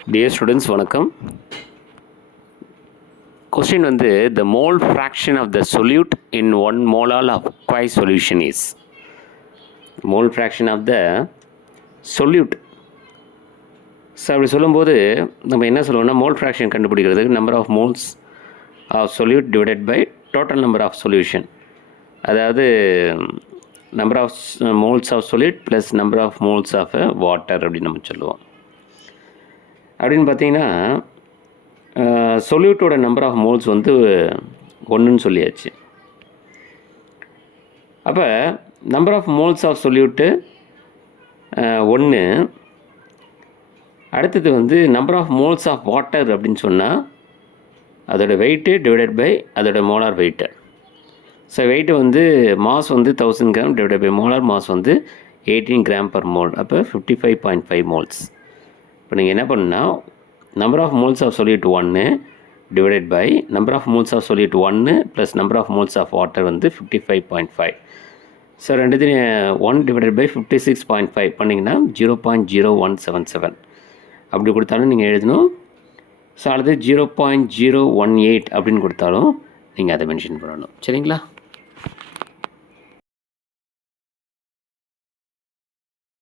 Dear students, வணக்கம். Question வந்து the mole fraction of the solute in 1 molar of aqueous solution is. Mole fraction of the solute. So அப்படி சொல்லும்போது நம்ம என்ன சொல்லுவோம்னா mole fraction கண்டுபிடிக்கிறதுக்கு number of moles of solute divided by total number of solution. அதாவது number of moles of solute plus number of moles of water அப்படின்னு நம்ம சொல்லுவோம். அப்படின்னு பார்த்தீங்கன்னா சொல்யூட்டோட நம்பர் ஆஃப் மோல்ஸ் வந்து 1ன்னு சொல்லியாச்சு. அப்போ number of moles of solute 1. அடுத்தது வந்து number of moles of water அப்படின்னு சொன்னால் அதோட வெயிட்டு டிவைடட் பை அதோட மோலார் வெயிட்டு. ஸோ வெயிட்டு வந்து மாஸ் வந்து 1000 gram divided by molar mass வந்து 18 கிராம் பர் மோல். அப்போ 55.5 மோல்ஸ். இப்போ நீங்கள் என்ன பண்ணுன்னா number of moles of solute 1 divided by number of moles of solute 1 plus number of moles of water வந்து 55.5. So ரெண்டுத்தையும் 1 divided by 56.5 பண்ணிங்கன்னா 0.0177 அப்படி கொடுத்தாலும் நீங்கள் எழுதணும். ஸோ அடுத்து 0.018 அப்படின்னு கொடுத்தாலும் நீங்கள் அதை மென்ஷன் பண்ணணும். சரிங்களா?